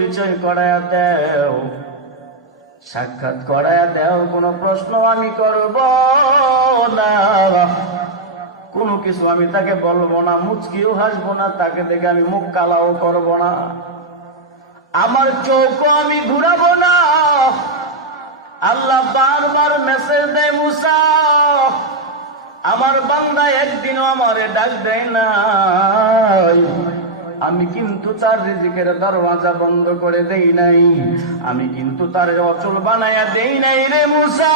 পরিচয় করায়া দেও, সাক্ষাৎ করায়া দেও, কোনো প্রশ্ন আমি করব না, কোনো কিছু আমি তাকে বলবো না, মুচকিও হাসবো না, তাকে দেখে আমি মুখ কালাও করব না, আমার চোখও আমি ঘুরাবো না। আল্লাহ বারবার মেসেজ দেয়, মুসা আমার বান্দা একদিনও আমারে ডাক দেয় না, আমি কিন্তু তার রিজিকের দরওয়াজা বন্ধ করে দেই নাই, আমি কিন্তু তার অচল বানায়া দেই নাই রে মুসা,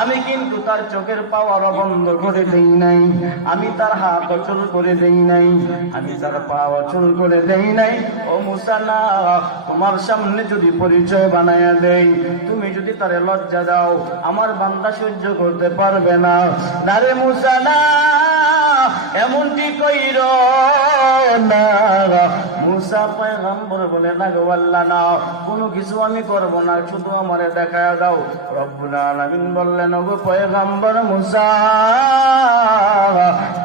আমি কিন্তু তার চোখের পাওয়ার বন্ধ করে দেই নাই, আমি তার হাত অচল করে দেই নাই, আমি তার পা অচল করে দেই নাই। ও মুসা না, তোমার সামনে যদি পরিচয় বানায়া দেই, তুমি যদি তারে লজ্জা দাও, আমার বান্দা সহ্য করতে পারবে না। না রে মুসা না, এমনটি কইর না। মুসা পয়গম্বর বলে, না গো আল্লাহ না, কোনো কিছু আমি করব না, শুধু আমারে দেখায়া দাও। রব্বুল আলামিন বললেন, ওগো পয়গম্বর মুসা,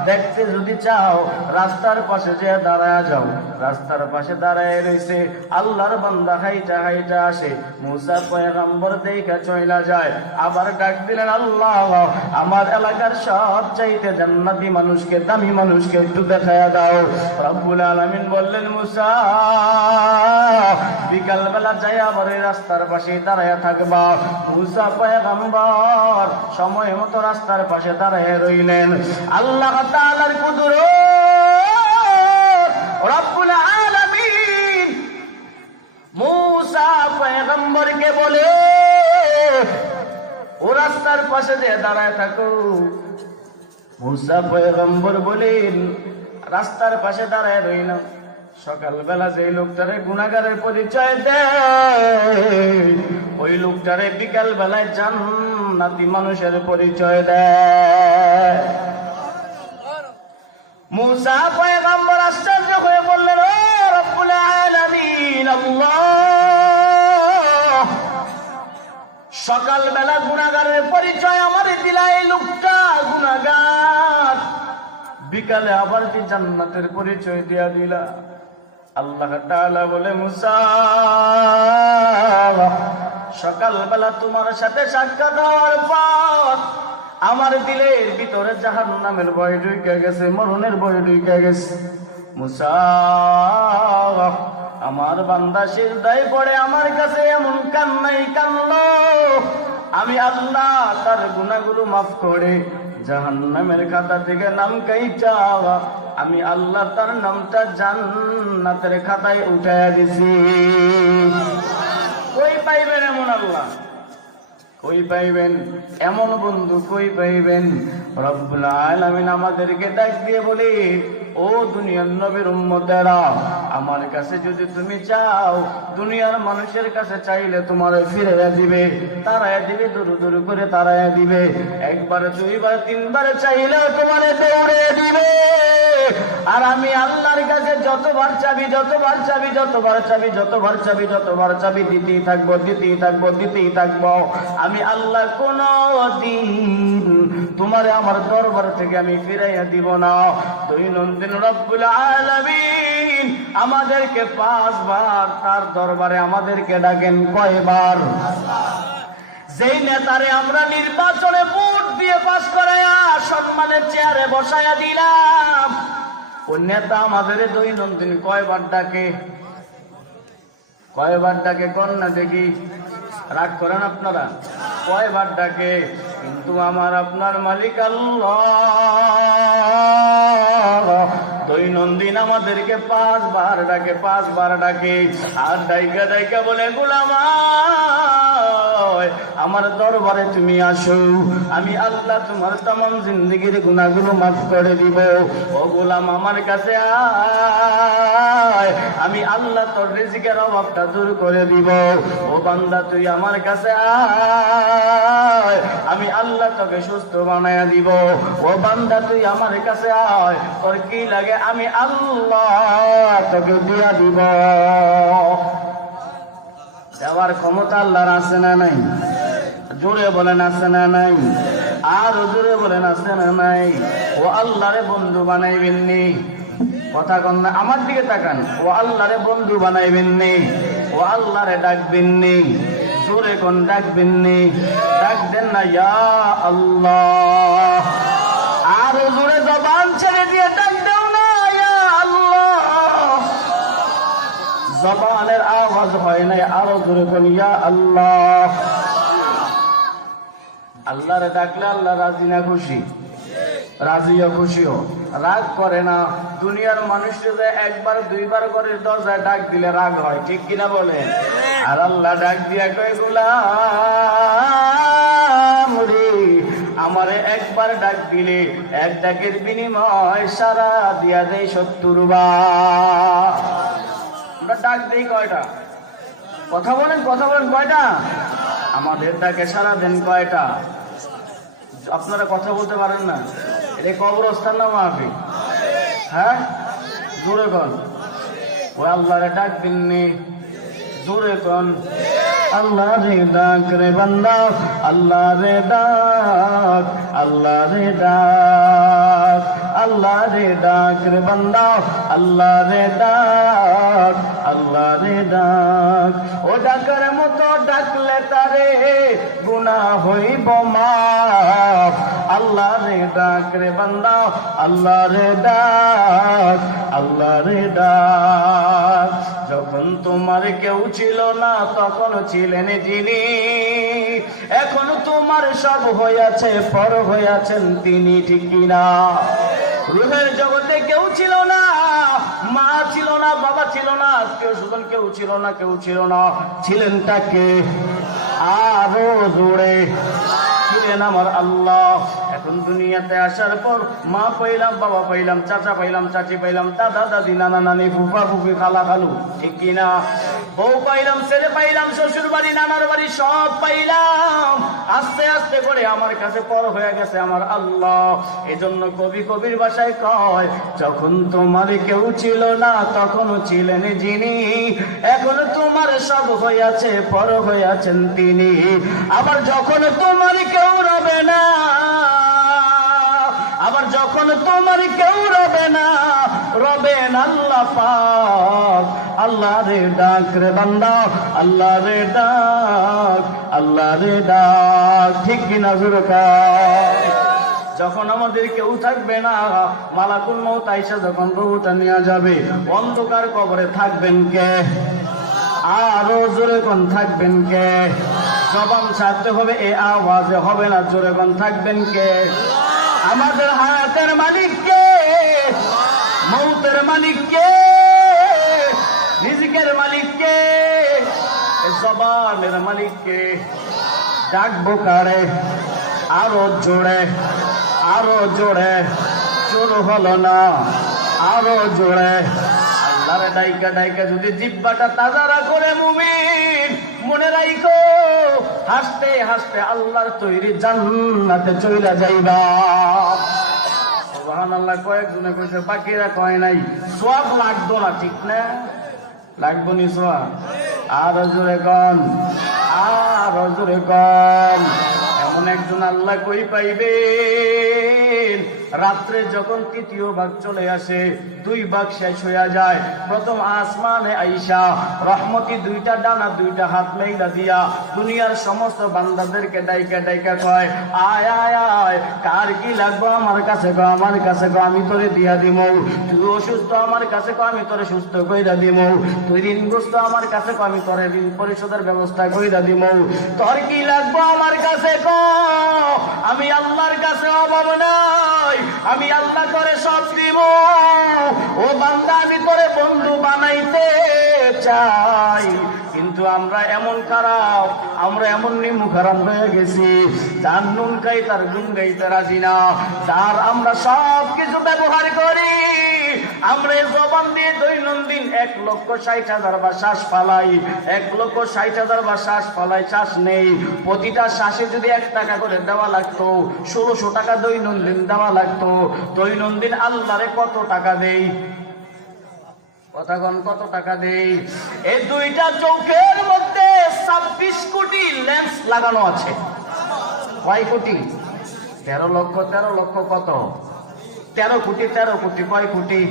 দেখতে যদি চাও রাস্তার পাশে যে দাঁড়ায় যাও। রাস্তার পাশে দাঁড়ায় রয়েছে আল্লাহর বান্দা, হাইটা হাইটা আসে, মুসা পয়গম্বর দেখা চইলা যায়। আবার ডাক দিলেন, আল্লাহ আমার এলাকার সবচাইতে জান্নাতি মানুষকে, দামি মানুষকে একটু দেখায়া দাও। রব্বুল আলামিন বললেন, মুসা বিকাল বেলা যাই আবার এই রাস্তার পাশে দাঁড়ায়া থাকবা। মুসা পয়গম্বর সময় মতো রাস্তার পাশে দাঁড়ায় রইলেন। আল্লাহ তাআলার কুদরত, রব্বুল আলামিন মুসা পয়গম্বরকে বলে, ও রাস্তার পাশে যে দাঁড়ায় থাকো। মুসা পয়গম্বর বলেন, রাস্তার পাশে দাঁড়ায় রইলাম। সকালবেলা যে লোকটারে গুনাহগারের পরিচয় দেয়, ওই লোকটারে বিকাল বেলায় জান্নাতি মানুষের পরিচয় দেয়। মুসা পয়গম্বর আশ্চর্য হয়ে বললেন, ও রব্বুল আলামিন আল্লাহ, সকালবেলা গুনাহগারের পরিচয় আমারে দিলা, এই লোকটা গুনাহগার, বিকালে আবার কি জান্নাতের পরিচয় দিয়া দিলা। আল্লাহ তাআলা বলে, মুসা সকালবেলা তোমার সাথে সাক্ষাৎ হওয়ার পর আমার দিলের ভিতরে জাহান্নামের ভয় ঢুকে গেছে, মরণের ভয় ঢুকে গেছে। মুসা আমার বান্দা সিজদায় পড়ে আমার কাছে এমন কান্নাই কান্না, আমি আল্লাহ তার গুনাহগুলো মাফ করে জাহান্নামের খাতা থেকে নাম কাইটা আমি আল্লাহ তার নামটা জান্নাতের খাতায় উঠাইয়া দিছি। কই পাইবেন এমন আল্লাহ, কই পাইবেন এমন বন্ধু, কই পাইবেন? রব্বুল আলামিন আমাদেরকে ডাক দিয়ে বলে, ও দুনিয়ার নবীর উম্মতেরা, আমার কাছে যদি তুমি চাও, দুনিয়ার মানুষের কাছে চাইলে তোমার ফিরাইয়া দিবে, তারাইয়া দিবে, দূর দূর করে তারাইয়া দিবে। একবার দুইবার তিনবার চাইলেও তোমার দৌড়ে দিবে। আর আমি আল্লাহর কাছে যতবার চাবি, যতবার চাবি, যতবার চাবি, যতবার চাবি, যতবার চাবি দিতেই থাকবো, দিতেই থাকবো, দিতেই থাকবো। আমি আল্লাহ কোন দিন তোমারে আমার দরবার থেকে আমি ফিরাইয়া দিব না। দৈনন্দিন রব্বুল আলামিন আমাদেরকে 5 বার তার দরবারে আমাদেরকে ডাকেন। কয়বার? যেই নেতারে আমরা নির্বাচনে ভোট দিয়ে পাস করাইয়া সম্মানের চেয়ারে বসাইয়া দিলাম, ওই নেতা আমাদের দৈনন্দিন কয়বার ডাকে? কয়বার ডাকে কোন না দেখি? রাগ করেন আপনারা? কয়বার ডাকে? কিন্তু আমার আপনার মালিক আল্লাহ দৈনন্দিন আমাদেরকে 5 বার ডাকে, 5 বার ডাকে। আর ডাইকা ডাইকা বলে, গোলাম আমার দরবারে তুমি আসো, আমি আল্লাহ তোমার तमाम জিন্দেগির গুনাহগুলো মাফ করে দিব। ও গোলাম আমার কাছে আয়, আমি আল্লাহ তোর রিজিকের অভাবটা দূর করে দিব। ও বান্দা তুই আমার কাছে আয়, আমি আল্লাহ তোকে সুস্থ বানায়া দিব। ও বান্দা তুই আমার কাছে আয়, তোর কি লাগে আমি আল্লাহ তোকে দিয়া দিব। দেওয়ার ক্ষমতা আল্লাহর আছে না নাই? জোরে বলেন আছে না নাই? আর জোরে বলেন আছে না নাই? ও আল্লাহরে বন্ধু বানাইবেননি। কথা কন না, আমার দিকে তাকান। ও আল্লাহরে বন্ধু বানাইবেন নি, ও আল্লাহরে ডাকবেন নি, জোরে কোন ডাকবেন নি, ডাক দেন না ইয়া আল্লাহ। আর জোরে জবান ছেড়ে দিয়ে ডাক দাও না ইয়া আল্লাহ। জবানের আওয়াজ হয় নাই, আরো জোরে কোন ইয়া আল্লাহ। আল্লাহরে ডাকলে আল্লাহ রাজি না খুশি? রাজিও খুশিও, রাগ করে না। দুনিয়ার মানুষরা একবার দুইবার করে দরজায় ডাক দিলে রাগ হয়, ঠিক কিনা বলে? আর আল্লাহ ডাক দিয়া কয় গোলাম রে, আমারে একবার ডাক দিলে এক ডাকের বিনিময় সারা দিয়া দেয় ৭০ বার। আমরা ডাক দেই কয়টা? কথা বলেন কয়টা? আমাদের ডাকে সারা দেন কয়টা? আপনারা কথা বলতে পারেন না? এটা কবরস্থান না মাহফিল? হ্যাঁ, জোরে কন। ও আল্লাহরে ডাক দিননি, জোরে কন। আল্লাহ রে ডাক রে বান্দা, আল্লাহ রে ডাক, আল্লাহ রে ডাক, আল্লাহ রে ডাক রে বান্দা, আল্লাহ রে ডাক, আল্লাহ রে ডাক। ও ডাকার মতো ডাকলে তারে গুনাহ হইব মাফ। আল্লাহ রে ডাক রে বান্দা, আল্লাহ রে ডাক, আল্লাহ রে ডাক। যখন তোমার কেউ ছিল না তখন ছিলেন যিনি, এখন তোমার সব হইয়াছে পর হইয়াছেন তিনি, ঠিক কিনা? রূহের জগতে কেউ ছিল না, মা ছিল না, বাবা ছিল না, কেউ সুতরাং কেউ ছিল না, ছিলেন তাকে আরো জোরে, ছিলেন আমার আল্লাহ। এখন দুনিয়াতে আসার পর মা পাইলাম, বাবা পাইলাম, চাচা পাইলাম, চাচি পাইলাম, দাদা দাদি, নানা নানি, ফুফা ফুফি, খালা খালু, ঠিক কিনা? বউ পাইলাম, ছেলে পাইলাম, শ্বশুর বাড়ি, নানার বাড়ি সব পাইলাম। আস্তে আস্তে করে আমার কাছে পর হয়ে গেছে আমার আল্লাহ। এজন্য কবির ভাষায় কয়, যখন তোমার কেউ ছিল না তখনও ছিলেন যিনি, এখন তোমার সব হইয়াছে পর হইয়াছেন তিনি। আবার যখন তোমার কেউ রবে না, আবার যখন তোমার কেউ রবে না, রবেন আল্লাহ পাক। আল্লাহ রে ডাক রে বান্দা, আল্লাহ রে ডাক, আল্লাহ রে ডাক, ঠিক কিনা? জোরে কর। যখন আমাদের কেউ থাকবে না, মালাকুল মউত আইসা যখন রূহটা নিয়ে যাবে, অন্ধকার কবরে থাকবেন কে? আরো জোরে কোন থাকবেন কে? জবান ছাড়তে হবে, এ আওয়াজে হবে না। জোরে কোন থাকবেন কে? আমাদের হায়াতের মালিক কে? মউতের মালিক কে? রিজিকের মালিক কে? জবানের মালিক কে? ডাকবো কারে? আরো জোরে, আরো জোরে, জোর হলো না, আরো জোরে। আল্লাহরে ডাইকা ডাইকা যদি জিহ্বাটা তাজা করে মুমিন, মনে রাখো হাসতে হাসতে আল্লাহর তৈরি জান্নাতে চইলা যাইবা। সুবহানাল্লাহ। কয়েকজনে কইছে, বাকিরা কয় নাই। সওয়াব লাগতো না, ঠিক না? লাগবো নি সওয়াব? আরো জোরে কন, আরো জোরে কন। এমন একজন আল্লাহ কই পাইবেন, রাত্রে যখন ৩য় ভাগ চলে আসে, 2 ভাগ শেষ হইয়া যায়, প্রথম আসমানে আইসা রহমতি 2টা ডানা 2টা হাত মেইলা দিয়া দুনিয়ার সমস্ত বান্দাদেরকে ডাইকা ডাইকা কয়, আয় আয় আয়, কার কি লাগবো আমার কাছে কো, আমার কাছে কো, আমি তোরে দিয়া দিমু। তুই অসুস্থ, আমার কাছে কো, আমি তোরে সুস্থ কইরা দিমু। তুই ঋণগ্রস্ত, আমার কাছে কো, আমি তোরে ঋণ পরিশোধের ব্যবস্থা কইরা দিমু। তোর কি লাগবো আমার কাছে কো, আমি আল্লাহর কাছে অভাব নাই, আমি আল্লাহ করে সব দিব। ও বান্দা, আমি করে বন্ধু বানাইতে চাই, কিন্তু আমরা এমন খারাপ, আমরা এমন নিমু খারাপ হয়ে গেছি, যার নুন খাই তার গুণ গাইতে রাজি না, যার আমরা সব কিছু ব্যবহার করি। আমরা জবান দিয়ে দৈনন্দিন 1,60,000 বার শ্বাস ফালাই, 1,60,000 বার শ্বাস ফালাই, শ্বাস নেই। প্রতিটা শ্বাসে যদি 1 টাকা করে দেওয়া লাগতো, 1600 টাকা দৈনন্দিন দেওয়া লাগতো। দৈনন্দিন আল্লাহরে কত টাকা দেই? কথাগণ, কত টাকা দেই? এই 2টা চোখের মধ্যে 26 কোটি লেন্স লাগানো আছে। কয় কোটি? 13 লক্ষ। 13 লক্ষ কত? 13 কোটি। 13 কোটি কয় কোটি?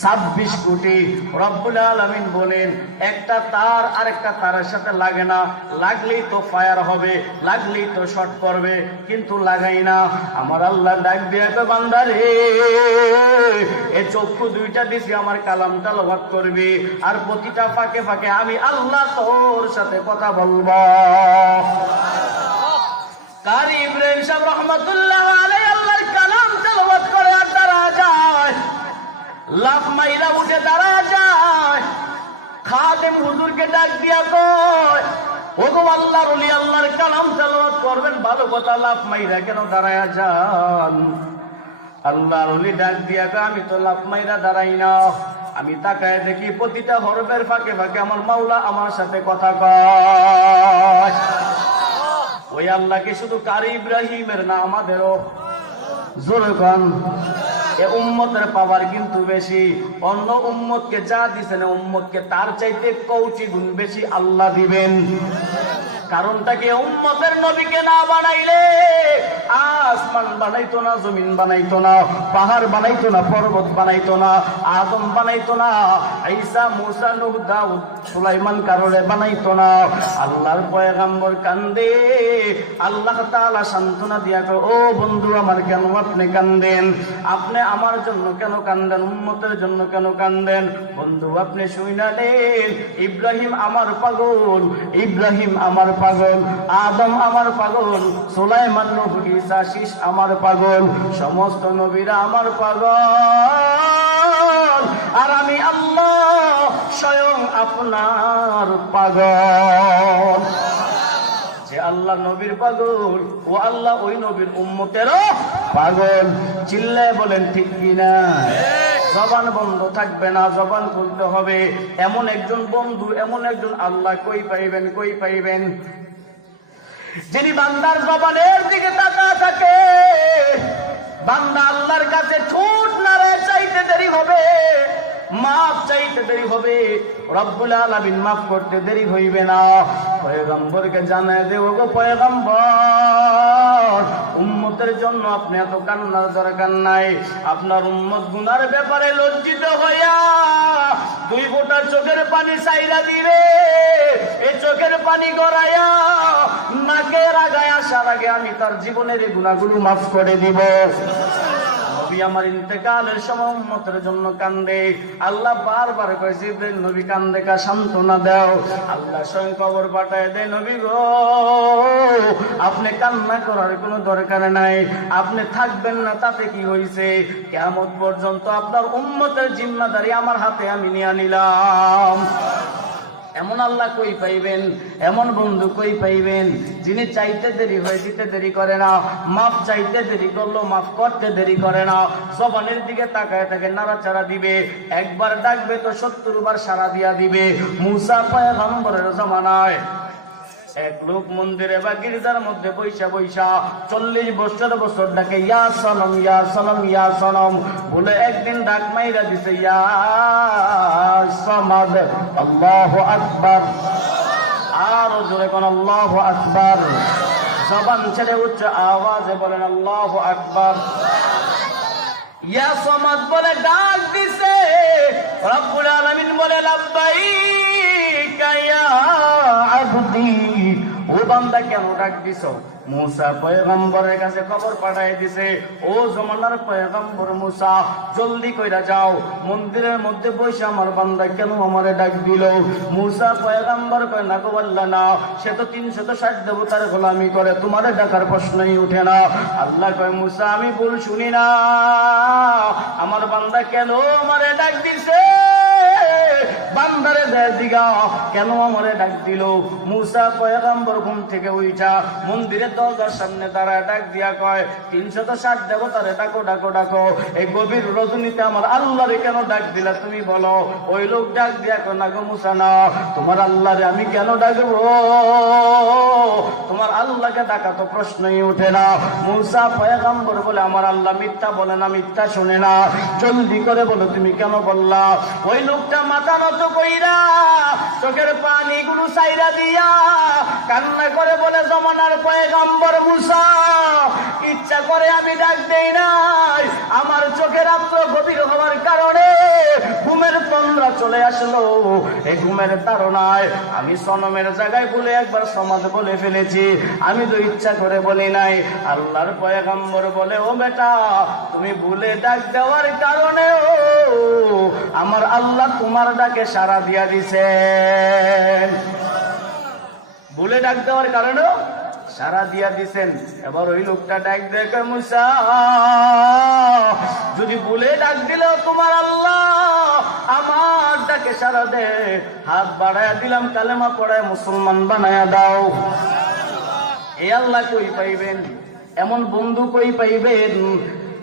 26 কোটি। রব্বুল আলামিন বলেন একটা তার আরেকটা তারের সাথে লাগে না, লাগলেই তো ফায়ার হবে, লাগলেই তো শর্ট করবে, কিন্তু লাগাই না। আমার আল্লাহ ডাক দিয়ে তো বান্দা রে, এই চক্ষু দুইটা দিছি আমার কালাম তেলাওয়াত করবি, আর প্রতিটা ফাঁকে ফাঁকে আমি আল্লাহ তোর সাথে কথা বলবো। কারি ইব্রাহিম সাহেব রহমাতুল্লাহ আলাইহি আল্লাহর কালাম তেলাওয়াত করে আর দাঁড়া যায়, লাফ মাইরা উঠে দাঁড়া যায়। খাদেম হুজুরকে ডাক দিয়া কয়, ওগো আল্লাহর ওলি, আল্লাহর কালাম তেলাওয়াত করবেন, ভালো কথা, লাফ মাইরা কেন দাঁড়ায়া যান? আল্লাহর ওলি ডাক দিয়া কয়, আমি তো লাফ মাইরা দাঁড়াই না, আমি তাকায় দেখি প্রতিটা হরফের ফাঁকে ফাঁকে আমার মাওলা আমার সাথে কথা কয়। ওই আল্লাহকে শুধু কারি ইব্রাহিমের না, আমাদেরও জোরে কন। এ উম্মতের পাওয়ার কিন্তু বেশি, অন্য উম্মতকে যা দিছেন উম্মতকে তার চাইতে কোটি গুণ বেশি আল্লাহ দিবেন। কারণটা কি? উম্মতের নবীকে না বানাইলে আসমান বানাইতো না, জমিন বানাইতো না, পাহাড় বানাইতো না, পর্বত বানাইতো না, আদম বানাইতো না, ঈসা, মুসা, নূহ, দাউদ, সুলাইমান কারণে বানাইতো না। আল্লাহর পয়গম্বর কান্দে, আল্লাহ তাআলা সান্ত্বনা দিয়া কয়, ও বন্ধু আমার, কেন আপনি কান্দেন? আপনি আমার জন্য কেন কান্দেন? উম্মতের জন্য কেন কান্দেন? বন্ধু আপনি শুনালেন, ইব্রাহিম আমার পাগল, ইব্রাহিম আমার পাগল, আদম আমার পাগল, সুলাইমান, নূহ, ঈসা, শীষ আমার পাগল, সমস্ত নবীরা আমার পাগল, আর আমি আল্লাহ স্বয়ং আপনার পাগল। যে আল্লাহ নবীর পাগল, ও আল্লাহ ওই নবীর উম্মতেরও পাগল। চিল্লায় বলেন ঠিক কিনা? জবান বন্ধ থাকবে না, জবান খুলতে হবে। এমন একজন বন্ধু, এমন একজন আল্লাহ কই পাইবেন, কই পাইবেন? যিনি বান্দার জবানের দিকে তাকায় থাকে, বান্দা আল্লাহর কাছে ঠোঁট নাড়ায় চাইতে দেরি হবে, মাফ চাইতে দেরি হবে, রব্বুল আলামিন মাফ করতে দেরি হইবে না। পয়গম্বরকে জানায় দেব, গো পয়গম্বর, উম্মতের জন্য আপনি এত কান্নার দরকার নাই। আপনার উম্মত গুনার ব্যাপারে লজ্জিত হইয়া 2 ফোঁটা চোখের পানি চাইরা দিবে, এই চোখের পানি গড়াইয়া নাকের আগায় আসার আগে আমি তার জীবনের এই গুনাহগুলো মাফ করে দিব। নবী আমার ইন্তেকালের সময় উম্মতের জন্য কান্দে, আল্লাহ বারবার কয়, জিবরাইল নবী কান্দে কা, সান্ত্বনা দাও। আল্লাহ স্বয়ং খবর পাঠায় দেয়, নবী গো আপনি কান্না করার কোনো দরকার নাই, আপনি থাকবেন না তাতে কি হইছে? কিয়ামত পর্যন্ত আপনার উম্মতের জিম্মাদারি আমার হাতে আমি নিয়ে নিলাম। এমন আল্লাহ কই পাইবেন, এমন বন্ধু কই পাইবেন, যিনি চাইতে দেরি হয় দিতে দেরি করে না, মাফ চাইতে দেরি করলো মাফ করতে দেরি করে না, জবানের দিকে তাকায় তাকে নাড়াচাড়া দিবে, একবার ডাকবে তো 70 বার সাড়া দিয়া দিবে। মুসা পয়গম্বরের জামানায় এক লোক মন্দিরে বা গির্জার মধ্যে বৈশা বৈশা 40 বছর ডাকে, ইয়া সনম, ইয়া সনম, ইয়া সনম বলে একদিন ডাক মাইরা দিছে, ইয়া সামাদ, আল্লাহু আকবার। আরো জোরে কোন আল্লাহু আকবার। জবান ছেড়ে উচ্চ আওয়াজে বলেন আল্লাহু আকবার। ইয়া সামাদ বলে ডাক দিছে, রব্বুল আলামিন বলে লাব্বাইকা ইয়া আবদি। ও বান্দা কেন ডাক দিছো? মুসা পয়গম্বরের কাছে খবর পাঠায় দিছে, ও জমানার পয়গম্বর মুসা, জলদি কইরা যাও, মন্দিরের মধ্যে বসে আমার বান্দা কেন আমারে ডাক দিল? মুসা পয়গম্বর কয়, না গো আল্লাহ না, সে তো 360 দেবতার গোলামি করে, তোমারে ডাকার প্রশ্নই উঠে না। আল্লাহ কয়, মুসা আমি ভুল শুনি না, আমার বান্দা কেন আমারে ডাক দিছে? বান্দারে দেয় দিগা, কেন আমারে ডাক দিল? মুসা পয়গম্বর ঘুম থেকে উঠা মন্দিরের দরজার সামনে দাঁড়ায় ডাক দিয়া কয়, 360 দেবতারে ডাকো ডাকো ডাকো, এই গভীর রজনীতে আমার আল্লাহরে কেন ডাক দিলা তুমি বলো? ওই লোক ডাক দিয়া কয়, না গো মুসা না, তোমার আল্লাহরে আমি কেন ডাকবো? তোমার আল্লাহকে ডাকা তো প্রশ্নই উঠে না। মুসা পয়গম্বর বলে, আমার আল্লাহ মিথ্যা বলে না, মিথ্যা শুনে না, জলদি করে বলো তুমি কেন বললা? ওই লোকটা মাথা নত কইরা চোখের পানি গুলো সাইরা দিয়া কান্না করে বলে, জমানার পয়গম্বর মুসা, ইচ্ছা করে আমি ডাক দেই নাই, আমার চোখের রাত্র গভীর হওয়ার কারণে এই ঘুমের তাড়নায় আমি সনমের জায়গায় বলে একবার সমাজ বলে ফেলেছি, আমি তো ইচ্ছা করে বলি নাই। আল্লাহর পয়গম্বর বলে, ও বেটা, তুমি ভুলে ডাক দেওয়ার কারণে আমার আল্লাহ তোমার ডাকে সাড়া দিয়া দিছেন। ভুলে ডাক দেওয়ার কারণেও সারা দিয়া দিছেন। এবার ওই লোকটা ডাক দেখে, মুসা, যদি ভুলে ডাক দিলেও তোমার আল্লাহ আমার ডাকে সারা দে, হাত বাড়ায়া দিলাম, কালেমা পড়ায় মুসলমান বানায়া দাও। এই আল্লাহ কই পাইবেন? এমন বন্ধু কই পাইবেন?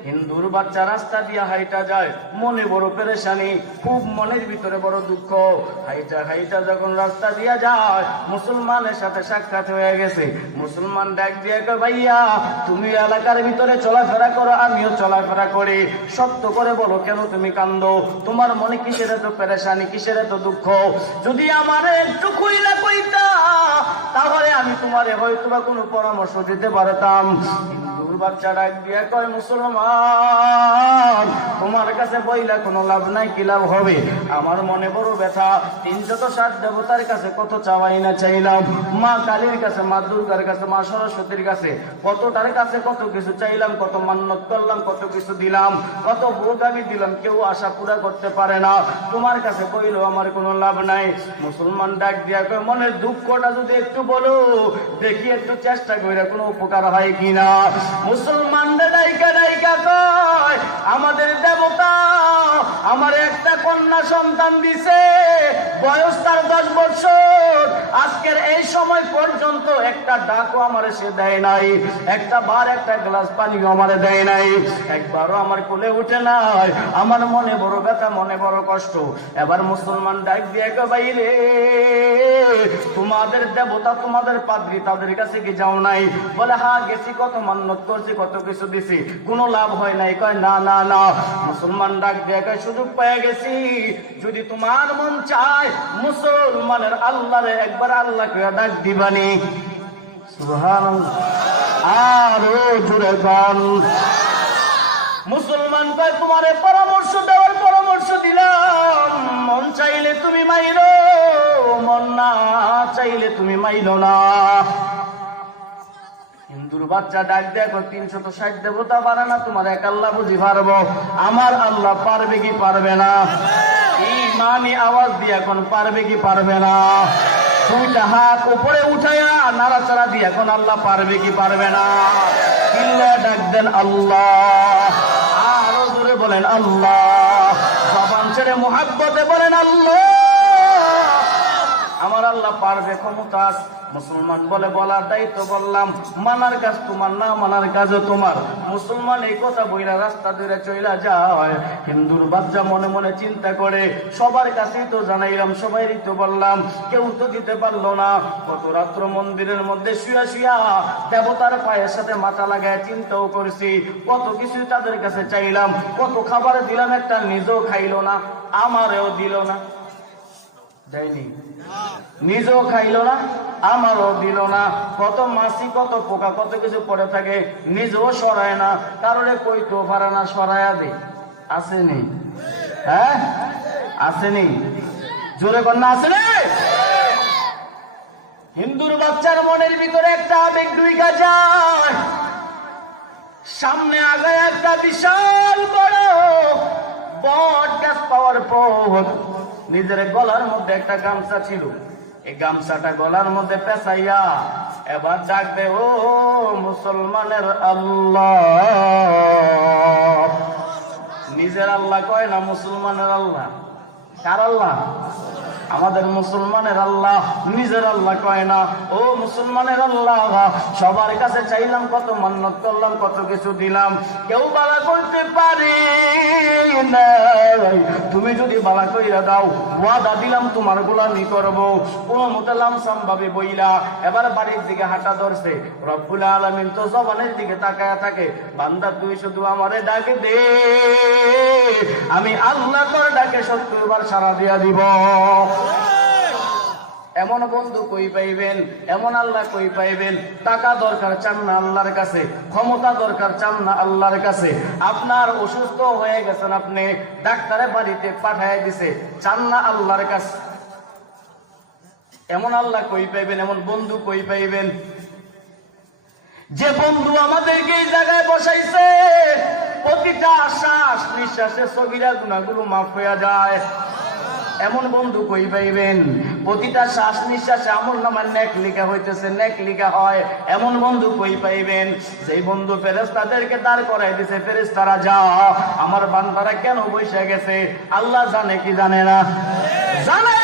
হিন্দুর বাচ্চা রাস্তা দিয়া হাইটা যায়, মনে বড় পেরেশানি, খুব মনের ভিতরে বড় দুঃখ। হাইটা হাইটা যখন রাস্তা দিয়া যায়, মুসলমানের সাথে সাক্ষাৎ হয়ে গেছে। মুসলমান ডাক দিয়ে কয়, ভাইয়া, তুমি এলাকার ভিতরে চলাফেরা করো, আমিও চলাফেরা করি, সত্য করে বলো, কেন তুমি কান্দো? তোমার মনে কিসের এত পেরেশানি, কিসের এত দুঃখ? যদি আমার একটু খুইলা কইতা, তাহলে আমি তোমারে হয়তো বা কোনো পরামর্শ দিতে পারতাম। বাচ্চা ডাক দিয়া কয়, মুসলমান, তোমার কাছে বইলা কোনো লাভ নাই, কি লাভ হবে? আমার মনে বড় ব্যথা। 360 দেবতার কাছে কত চাওয়াই না চাইলাম, মা কালীর কাছে, মা দুর্গার কাছে, মা সরস্বতীর কাছে, কতটার কাছে কত কিছু চাইলাম, কত মান্যত করলাম, কত কিছু দিলাম, কত ভোগ আমি দিলাম, কেউ আশা পুরা করতে পারে না। তোমার কাছে বইলেও আমার কোনো লাভ নাই। মুসলমান ডাক দিয়া কয়, মনের দুঃখটা যদি একটু বলো, দেখি একটু চেষ্টা করে কোনো উপকার হয় কিনা। মুসলমানদের ডাইকা ডাইকা কয়, আমাদের দেবতা আমার একটা কন্যা সন্তান দিছে, বয়স তার 10 বছর, আজকের এই সময় পর্যন্ত একটা ডাকও আমারে সে দেয় নাই, একটা বার একটা গ্লাস পানিও আমারে দেয় নাই, একবারও আমার কোলে উঠে নাই। আমার মনে বড় ব্যথা, মনে বড় কষ্ট। এবার মুসলমান ডাক দিয়ে কয়, ভাই রে, তোমাদের দেবতা, তোমাদের পাদ্রী, তাদের কাছে কি যাও নাই? বলে, হ্যাঁ গেছি, কত মান্যত করছি, কত কিছু দিছি, কোনো লাভ হয় নাই। কয়, না না না। মুসলমান ডাক দিয়ে কয়, সুযোগ পেয়ে গেছি, যদি তোমার মন চায় মুসলমানের আল্লাহরে একবার আল্লাহকে ডাক দিবানি। সুবহানাল্লাহ, আরো জোরে গান। মুসলমান কয়, তোমারে পরামর্শ দেওয়ার পরামর্শ দিলাম, মন চাইলে তুমি মাইলো, মন না চাইলে তুমি মাইলো না। হিন্দুর বাচ্চা ডাক দেখো, 360 দেবতা পারে না, তোমার এক আল্লাহ বুঝি পারবো? আমার আল্লাহ পারবে কি পারবে না? ইমানি আওয়াজ দিয়ে এখন পারবে কি পারবে না? দুইটা হাত উপরে উঠাইয়া নাড়াচাড়া দিয়ে এখন আল্লাহ পারবে কি পারবে না? চিল্লা ডাক দেন আল্লাহ, আরো জোরে বলেন আল্লাহ, জবান ছেড়ে মুহাব্বতে বলেন আল্লাহ। আমার আল্লাহ পারবে, ক্ষমতা। মুসলমান বলে, বলার দায়িত্ব বললাম, মানার কাজ তোমার, না মানার কাজও তোমার। মুসলমান এই কথা বইলা রাস্তা ধরে চইলা যায়। হিন্দুর বাচ্চা মনে মনে চিন্তা করে, সবার কাছেই তো জানাইলাম, সবাইরই তো বললাম, কেউ তো দিতে পারলো না। কত রাত্র মন্দিরের মধ্যে শুয়া শুয়া দেবতার পায়ের সাথে মাথা লাগায় চিন্তাও করছি, কত কিছু তাদের কাছে চাইলাম, কত খাবার দিলাম, একটা নিজেও খাইলো না, আমারেও দিল না, দেয়নি, নিজেও খাইলো না, আমারও দিল না। কত মাছি, কত পোকা, কত কিছু পড়ে থাকে, নিজেও সরায় না, কারণে কইতেও পারে না, সরাইয়া দে। আসেনি? হ্যাঁ আসেনি? জোরে কন্যা আসেনি? হিন্দুর বাচ্চার মনের ভিতরে একটা আবেগ ঢুইকা যায়। সামনে আগায় একটা বিশাল বড় বট গাছ পাওয়ার পর নিজের গলার মধ্যে একটা গামছা ছিল, এই গামছাটা গলার মধ্যে পেঁচাইয়া এবার ডাক দে, ও মুসলমানের আল্লাহ। নিজের আল্লাহ কয় না, মুসলমানের আল্লাহ। কার আল্লাহ? আমাদের মুসলমানের আল্লাহ। নিজের আল্লাহ কয় না, ও মুসলমানের আল্লাহ। সবার কাছে চাইলাম, কত মান্যত করলাম, কত কিছু দিলাম, কেউ বালা করতে পারে না। তুমি যদি বালা কইরা দাও, ওয়াদা দিলাম তোমার গোলামি করবো। কোন মতে লামসাম ভাবে বইলা এবার বাড়ির দিকে হাঁটা ধরছে। রব্বুল আলামিন তো জবানের দিকে তাকায়া থাকে, বান্দা তুই শুধু আমারে ডাকে দে, আমি আল্লাহ তোর ডাকে 70 বার সাড়া দিয়া দিব। এমন বন্ধু কই পাইবেন? এমন আল্লাহ কই পাইবেন? টাকা দরকার চান না আল্লাহর কাছে, ক্ষমতা দরকার চান না আল্লাহর কাছে। আপনার অসুস্থ হয়ে গেছেন, আপনি ডাক্তারে বাড়িতে পাঠায় দিছে, চান না আল্লাহর কাছে। এমন আল্লাহ কই পাইবেন, এমন বন্ধু কই পাইবেন? যে বন্ধু আমাদেরকে এই জায়গায় বসাইছে, প্রতিটা শ্বাস নিঃশ্বাসে সগীরা গুনাহগুলো মাফ হয়ে যায়। এমন বন্ধু কই পাইবেন? প্রতিটা শ্বাস নিঃশ্বাসে আমলনামার নেক লেখা হইতেছে, নেক লেখা হয়। এমন বন্ধু কই পাইবেন? যেই বন্ধু ফেরেশতাদেরকে দাঁড় করাই দিছে, ফেরেশতারা যাও, আমার বান্দারা কেন বসে গেছে আল্লাহ জানে কি জানে না? জানে।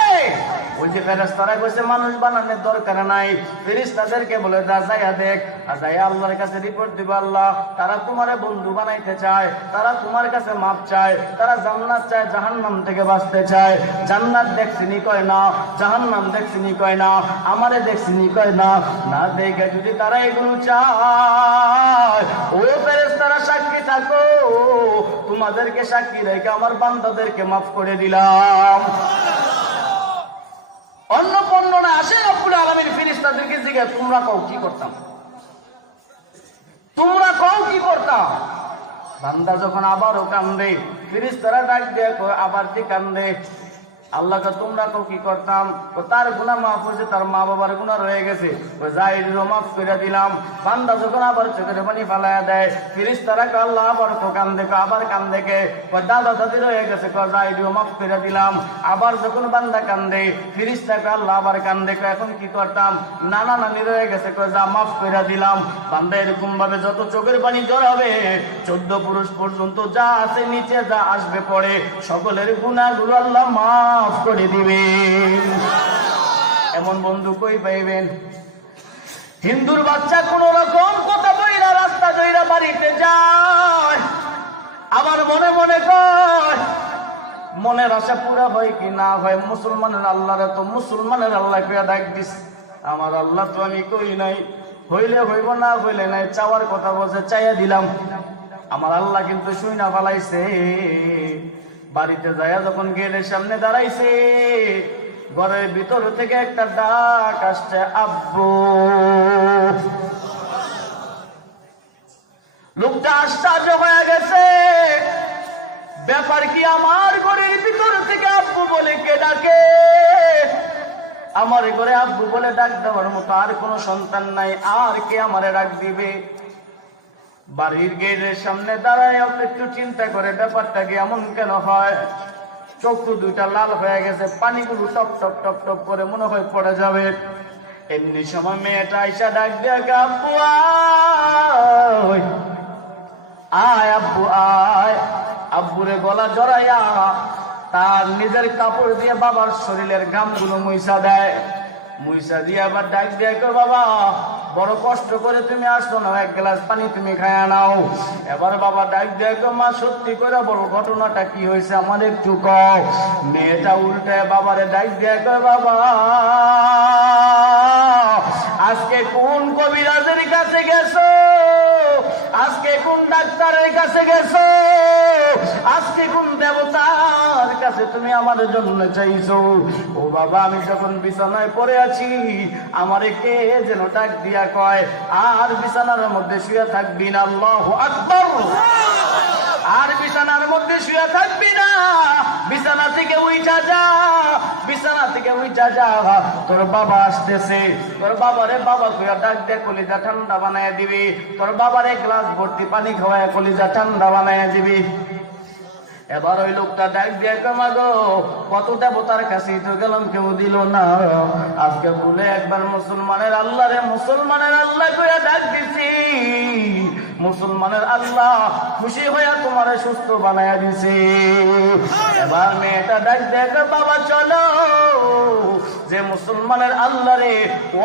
ওই যে ফেরেশতারা কইছে মানুষ বানানোর দরকার নাই, ফেরেশতাদেরকে বলে দা যাইয়া দেখ, আর যাইয়া আল্লাহর কাছে রিপোর্ট দিব, আল্লাহ তারা তোমারে বন্ধু বানাইতে চায়, তারা তোমার কাছে মাপ চায়, তারা জান্নাত চায়, জাহান্নাম থেকে বাঁচতে চায়। জান্নাত দেখছিনি কয় না, জাহান্নাম দেখছিনি কয় না, আমারে দেখছিনি কয় না। না দেখে যদি তারা এগুলো চায়, ও ফেরেশতারা সাক্ষী থাকো, তোমাদেরকে সাক্ষী রেখে আমার বান্দাদেরকে মাফ করে দিলাম। অন্য বর্ণনা আসে রব্বুল আলামিন ফেরেশতাদেরকে জিজ্ঞাসা, তোমরা কও কি করতাম? তোমরা কও কি করতাম? বান্দা যখন আবারও কান্দে, ফেরেশতারা ডাক দিয়ে কয় আবার কি কান্দে? আল্লাহকে তোমরা কও কি করতাম? তার গুনাহ মাফ হয়েছে, তার মা বাবার গুনাহ রয়ে গেছে, জাহিরও মাফ করে দিলাম। বান্দা যখন আবার চোখের পানি ফালায়া দেয়, ফেরেশতারা কয় আল্লাহ আবার কান্দে, আবার কান্দে কে? দাদা দাদি রয়ে গেছে, জাহিরও মাফ করে দিলাম। আবার যখন বান্দা কান্দে, ফেরেশতা কয় আল্লাহ আবার কান্দে, এখন কি করতাম? নানা নানি রয়ে গেছে, যা মাফ করে দিলাম। বান্দা এরকম ভাবে যত চোখের পানি জড়াবে, 14 পুরুষ পর্যন্ত যা আছে নিচে যা আসবে পড়ে, সকলের গুনাহগুলো আল্লাহ মাফ করে দিবেন। এমন বন্ধু কই পাইবেন? হিন্দুর বাচ্চা কোন রকম কথা বইরা রাস্তা ধইরা বাড়িতে যায়, আবার মনে মনে কয় মনের আশা পুরা হয় কি না হয়, মুসলমানের আল্লাহরে তো মুসলমানের আল্লাহ কে ডাক দিস, আমার আল্লাহ তো আমি কই নাই, হইলে হইব না হইলে নাই, চাওয়ার কথা বলছে চাইয়া দিলাম, আমার আল্লাহ কিন্তু শুই না ফালাইছে। বাড়িতে যায় যখন গেটের সামনে দাঁড়াইছে, ঘরের ভিতর থেকে একটা ডাক আসছে, আব্বু। লোকটা আশ্চর্য হয়ে গেছে, ব্যাপার কি? আমার ঘরের ভিতর থেকে আব্বু বলে কে ডাকে? আমার ঘরে আব্বু বলে ডাক দেওয়ার মতো আর কোনো সন্তান নাই, আর কে আমারে ডাক দিবে? বাড়ির গেটের সামনে দাঁড়ায় একটু চিন্তা করে ব্যাপারটা কি এমন কেন হয়। চক্ষু দুইটা লাল হয়ে গেছে, পানিগুলো টপ টপ টপ টপ করে মনে হয় পড়ে যাবে। এমনি সময় মেয়েটা আইসা ডাক দিয়ে, আব্বু আয়, আয় আব্বু আয়। আব্বুরে গলা জড়াইয়া তার নিজের কাপড় দিয়ে বাবার শরীরের ঘামগুলো মুইসা দেয়, মুইসা দিয়ে আবার ডাক দিয়ে, বাবা বড় কষ্ট করে তুমি আসছো না, এক গ্লাস পানি তুমি খায়া নাও। এবার বাবা ডাক দিয়ে, মা সত্যি করে বড় ঘটনাটা কি হয়েছে আমার একটু কও। মেয়েটা উল্টে বাবারে ডাক দিয়ে, বাবা আজকে কোন কবিরাজের কাছে গেছো? আজকে কোন ডাক্তারের কাছে গেছো? আজকে কোন দেবতার কাছে তুমি আমার জন্য চাইছো? ও বাবা, আমি যখন বিছানায় পড়ে আছি, আমারে কে যেন ডাক দিয়া কয়, আর বিছানার মধ্যে শুয়ে থাকবি না, আল্লাহু আকবার, আর বিছানার মধ্যে শুয়ে থাকবি না, বিছানা থেকে উঠা যা, বিছানা থেকে উঠা যা, তোর বাবা আসতেছে। তোর বাবারে বাবা কইয়া ডাক দে, কলিজা ঠান্ডা বানায় দিবি। তোর বাবারে গ্লাস ভর্তি পানি খাওয়ায় কলিজা ঠান্ডা বানায় দিবি। এবার ওই লোকটা ডাক দিয়ে, মা গো কত দেবতার কাছে তো গেলাম, কেউ দিল না, আজকে বলে একবার মুসলমানের আল্লাহ রে, মুসলমানের আল্লাহ কইয়া ডাক দিছি, মুসলমানের আল্লাহ খুশি হইয়া তোমারে সুস্থ বানায়া দিছে। এবার মেয়েটা ডাক দেখে, বাবা চলো, যে মুসলমানের আল্লাহ রে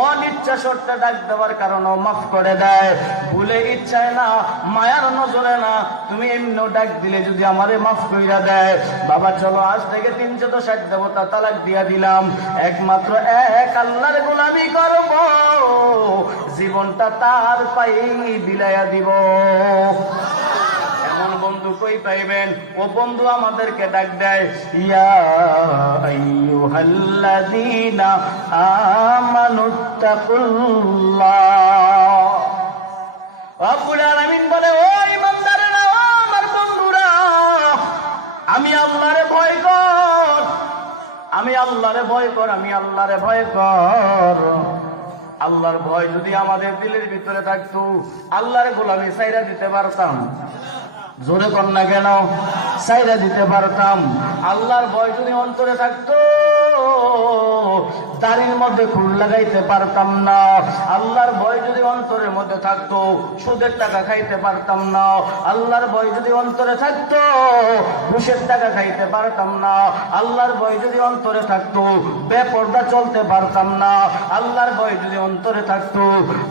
অনিচ্ছা শর্তে ডাক দেওয়ার কারণে মাফ করে দেয়, ভুলে ইচ্ছায় না, মায়ার নজরে না, তুমি এমনি ডাক দিলে যদি আমারে মাফ কইরা দেয়। বাবা চলো, আজ থেকে 360 দেবতা তালাক দিয়া দিলাম, একমাত্র এক আল্লাহর গোলামি করব, জীবনটা তার পায়েই বিলাইয়া দিব। এমন বন্ধু কই পাইবেন? ও বন্ধু আমাদেরকে ডাক দেয়, ইয়া আইয়ুহাল্লাযীনা আমানুত্তাকুল্লাহ। রব্বুল আলামিন বলে, ও ঈমানদারেরা, ও আমার বন্ধুরা, আমি আল্লাহরে ভয় কর, আমি আল্লাহরে ভয় কর, আমি আল্লাহরে ভয় কর। আল্লাহর ভয় যদি আমাদের দিলের ভিতরে থাকতো, আল্লাহর গোলামি ছাইরা দিতে পারতাম। জোরে কন্যা কেন? ছাইরা দিতে পারতাম। আল্লাহর ভয় যদি অন্তরে থাকতো, দাড়ির মধ্যে খুল লাগাইতে পারতাম না। আল্লাহর ভয় যদি অন্তরের মধ্যে থাকতো, সুদের টাকা খাইতে পারতাম না। আল্লাহর ভয় যদি অন্তরে থাকতো, ঘুষের টাকা খাইতে পারতাম না। আল্লাহর ভয় যদি অন্তরে থাকতো, বেপরদা চলতে পারতাম না। আল্লাহর ভয় যদি অন্তরে থাকতো,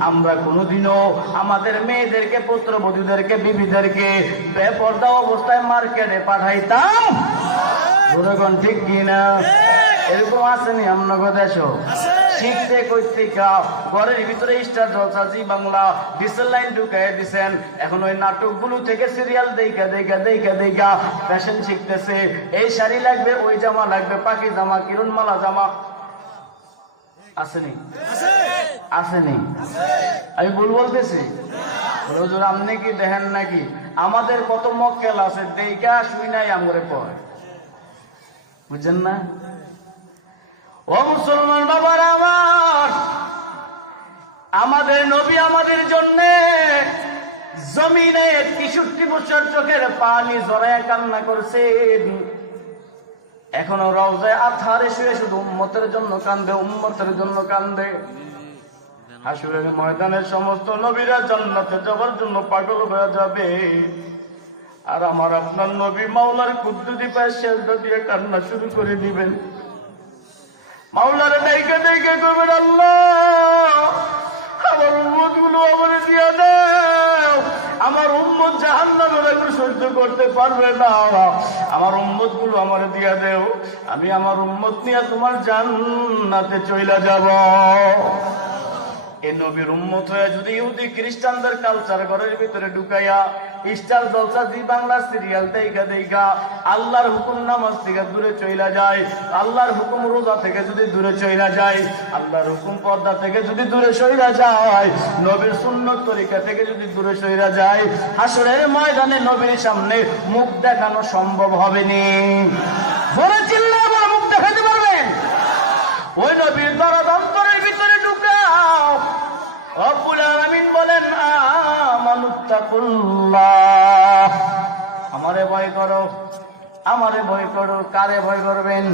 আমরা কোনোদিনও আমাদের মেয়েদেরকে, পুত্রবধূদেরকে, বিবিদেরকে বেপরদা অবস্থায় মার্কেটে পাঠাইতাম। জোরেগণ ঠিক কিনা? এরকম আসেনি আপনার দেশ? শিখতে কইত্রিকা ঘরের ভিতরে স্টার জলসা, জি বাংলা, ডিসেল লাইন ঢুকাই দিছেন। এখন ওই নাটকগুলো থেকে সিরিয়াল দেখা দেখা দেখা দেখা ফ্যাশন শিখতেছে। এই শাড়ি লাগবে, ওই জামা লাগবে, পাখি জামা, কিরণমালা জামা। আসেনি? আসেনি? আমি ভুল বলতেছি? হুজুর আপনি কি দেখেন নাকি? আমাদের কত মক্কেল আছে, দেখা শুই নাই আমরে কয়। বুঝছেন না? ও মুসলমান বাবার আমার, আমাদের নবী আমাদের জন্য জমিনে 63 বছর চোখের পানি জড়ায় কান্না করছেন। এখনো রওজায়ে আতহারে শুয়ে শুধু উম্মতের জন্য কান্দে, উম্মতের জন্য কান্দে। হাসরের ময়দানে সমস্ত নবীরা জান্নাতে যাওয়ার জন্য পাগল হয়ে যাবে, আর আমার আপনার নবী মাওলার কুদ্দুদি পায়ে সেজদা দিয়ে কান্না শুরু করে দিবেন। মাওলার ডাইকে ডাইকে করবেন, আল্লাহ আমার উম্মত গুলো আমার দিয়া দাও। আমার উম্মত জাহান্নামের আগুন সহ্য করতে পারবে না। আমার উম্মত গুলো আমার দিয়া দেও, আমি আমার উম্মত নিয়ে তোমার জান্নাতে চইলা যাব। এই নবীর উম্মত হয়ে যদি ইহুদি খ্রিস্টানদের কালচার ঘরের ভিতরে ঢুকাইয়া স্টার জলসা, জি বাংলা সিরিয়াল দেখা দেখা আল্লাহর হুকুম নামাজ থেকে দূরে চইলা যায়, আল্লাহর হুকুম রোজা থেকে যদি দূরে চইলা যায়, আল্লাহর হুকুম পর্দা থেকে যদি দূরে সইরা যায়, নবীর সুন্নত তরিকা থেকে যদি দূরে সইরা যায়, হাসরের ময়দানে নবীর সামনে মুখ দেখানো সম্ভব হবে নি। জোরে চিল্লায় আমার মুখ দেখাতে পারবেন? ওই নবীর দরদ অন্তরের ভিতরে ঢুকাও। রব্বুল আলামিন বলেন, আমানুত্তাকুল্লাহ, আমারে ভয় করো, আমারে ভয় করো। কারে ভয় করবেন?